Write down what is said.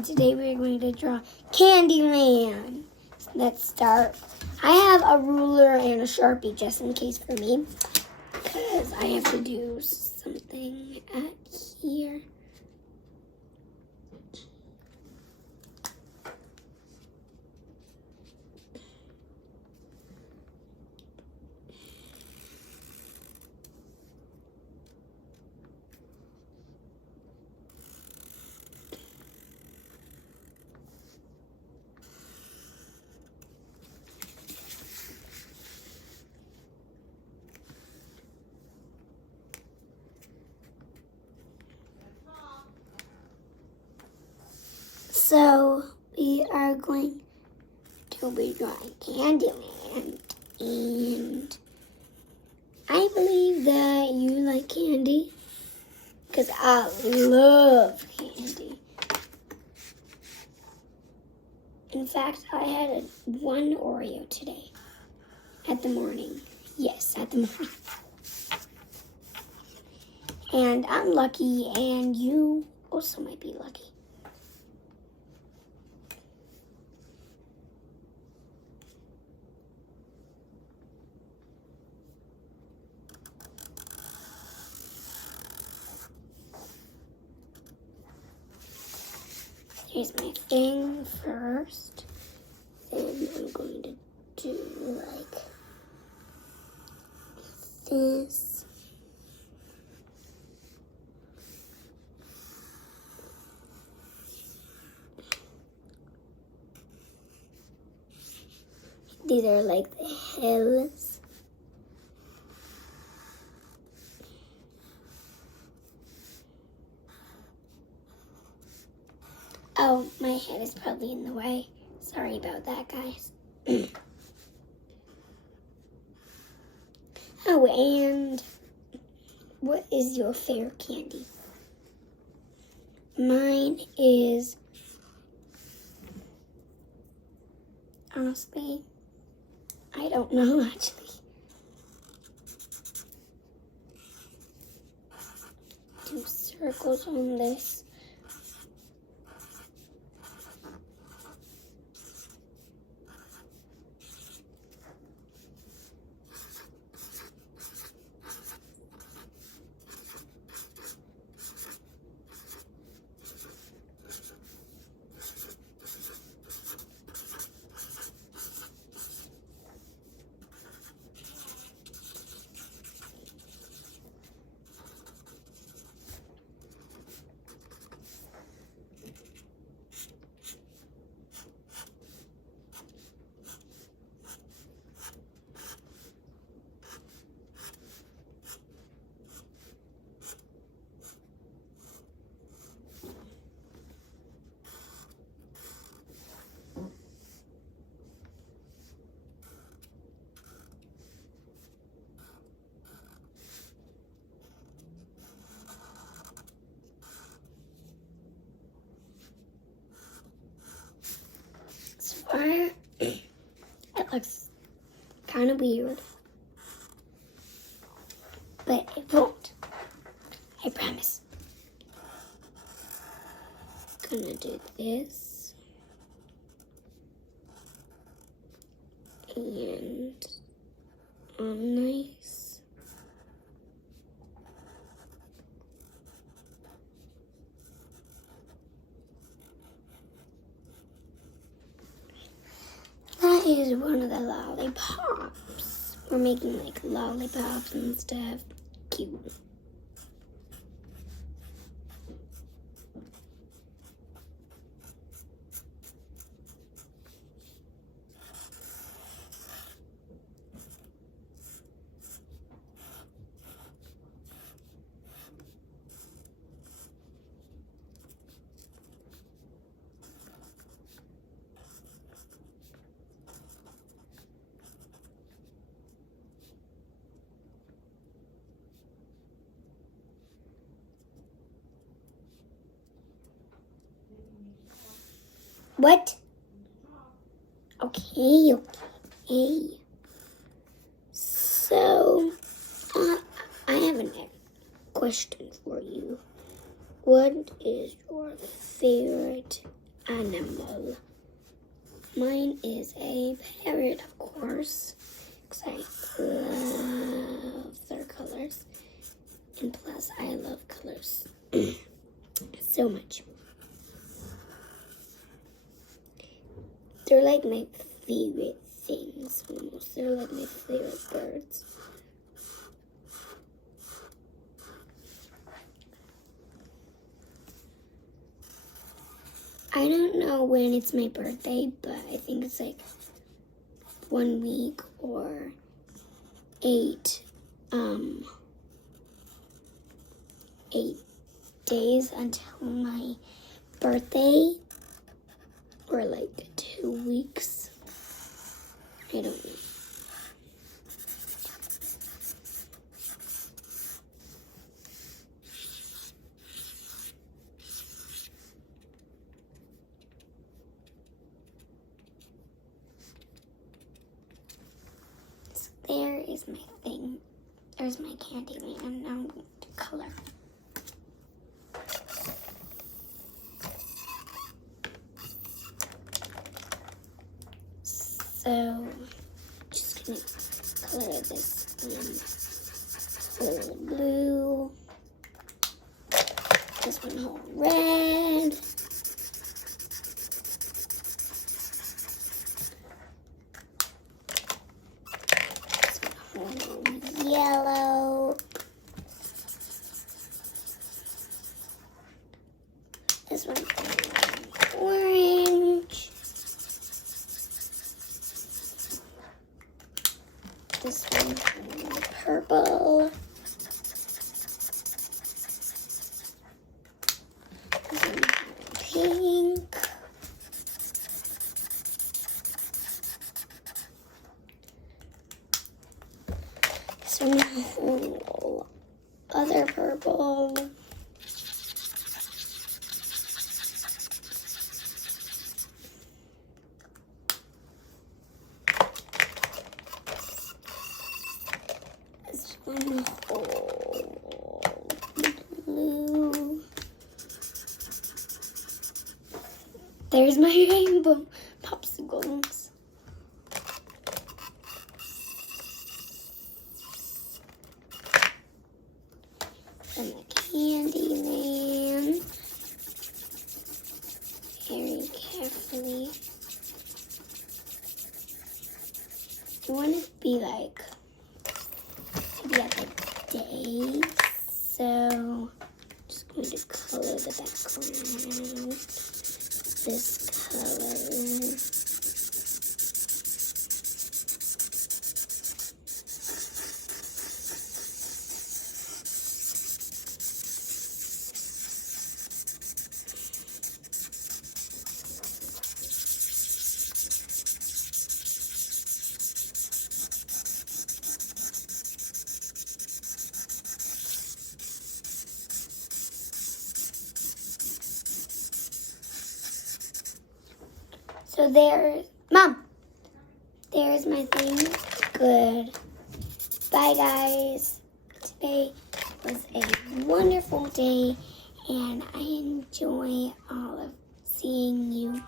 and today we're going to draw Candyland. Let's start. I have a ruler and a Sharpie just in case for me, because I have to do something at here. So we are going to be drawing Candyland, and I believe that you like candy, because I love candy. In fact, I had one Oreo today at the morning. Yes, at the morning. And I'm lucky, and you also might be lucky. Here's my thing first. Then I'm going to do like this. These are like the hills. Oh, my head is probably in the way. Sorry about that, guys. Oh, and what is your favorite candy? Mine is, honestly, I don't know actually. Do circles on this. Fire. It looks kind of weird, but it won't. I promise. Gonna do this, and nice. That is one of the lollipops. We're making like lollipops and stuff. Cute. What? Okay. So, I have a question for you. What is your favorite animal. Mine is a parrot, of course, because I love their colors. And plus, I love colors so much. They're like my favorite things almost. They're like my favorite birds. I don't know when it's my birthday, but I think it's like 1 week or 8 days until my birthday, or like 2 weeks. I don't know. So there is my thing. There's my candy land. Now I'm going to color. So, just gonna color this whole blue, this one whole red, this one whole yellow, this one whole orange, this one purple, this one pink, this one whole other purple, this one whole blue. There's my rainbow popsicles. And the candy land. Very carefully. You want to be like, maybe at the day. So, just going to color the background. This color. So there's, Mom, there's my thing. Good. Bye, guys. Today was a wonderful day, and I enjoy all of seeing you.